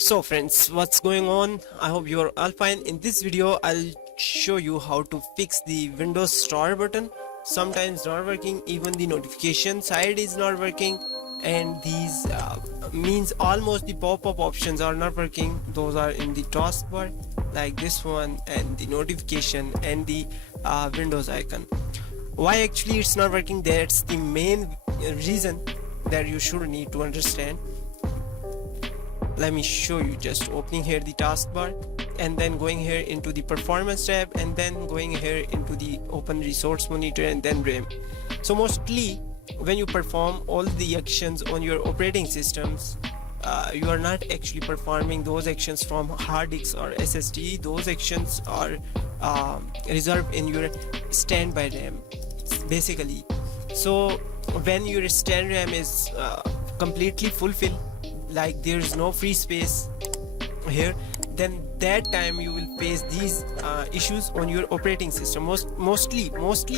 So friends, what's going on? I hope you're all fine. In this video I'll show you how to fix the Windows Store button. Sometimes not working, even the notification side is not working, and these means almost the pop-up options are not working. Those are in the taskbar like this one, and the notification and the Windows icon. Why actually it's not working? That's the main reason that you should need to understand. Let me show you. Just opening here the taskbar and then going here into the performance tab and then going here into the open resource monitor and then RAM. So mostly when you perform all the actions on your operating systems, you are not actually performing those actions from hard disk or SSD. Those actions are reserved in your standby RAM basically. So when your stand RAM is completely fulfilled, like there's no free space here, then that time you will face these issues on your operating system. Mostly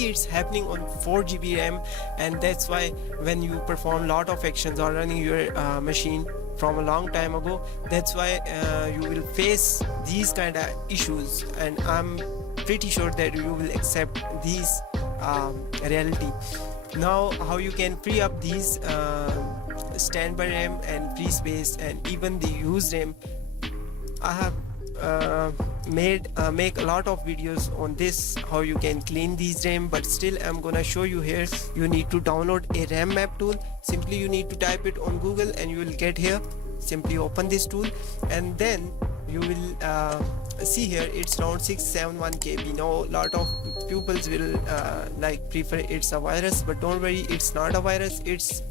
it's happening on 4 GB RAM, and that's why when you perform lot of actions or running your machine from a long time ago, that's why you will face these kind of issues, and I'm pretty sure that you will accept these reality. Now how you can free up these standby RAM and free space and even the used RAM, I have make a lot of videos on this, how you can clean these RAM, but still I'm gonna show you here. You need to download a rammap tool. Simply you need to type it on Google and you will get here. Simply open this tool and then you will see here it's around 671 KB. Now lot of pupils will prefer it's a virus, but don't worry, it's not a virus. It's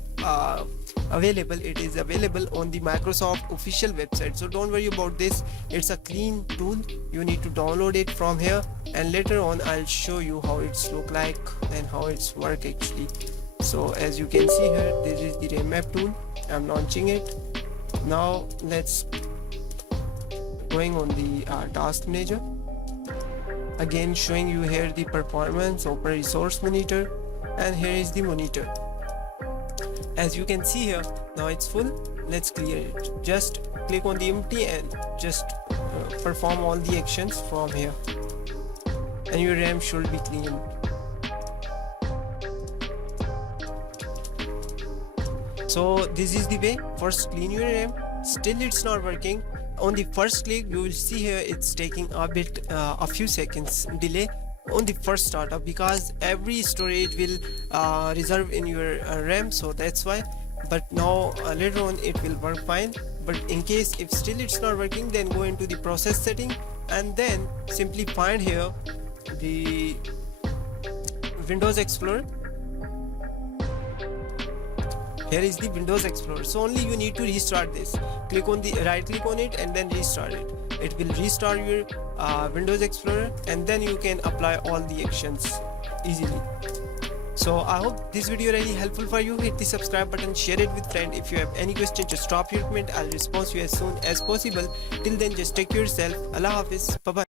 available. It is available on the Microsoft official website, so don't worry about this. It's a clean tool. You need to download it from here, and later on I'll show you how it's look like and how it's work actually. So as you can see here, this is the rammap tool. I'm launching it now. Let's going on the task manager, again showing you here the performance, open resource monitor, and here is the monitor. As you can see here, now it's full. Let's clear it. Just click on the empty and just perform all the actions from here, and your RAM should be clean. So this is the way. First clean your RAM. Still it's not working. On the first click you will see here it's taking a few seconds delay on the first startup, because every storage will reserve in your RAM, so that's why. But now later on it will work fine. But in case if still it's not working, then go into the process setting and then simply find here the Windows Explorer. Here is the Windows Explorer. So only you need to restart this. Click on the right click on it and then restart it. It will restart your Windows Explorer, and then you can apply all the actions easily. So I hope this video really helpful for you. Hit the subscribe button, share it with friend. If you have any question, just drop your comment. I'll respond to you as soon as possible. Till then, just take care of yourself. Allah Hafiz. Bye bye.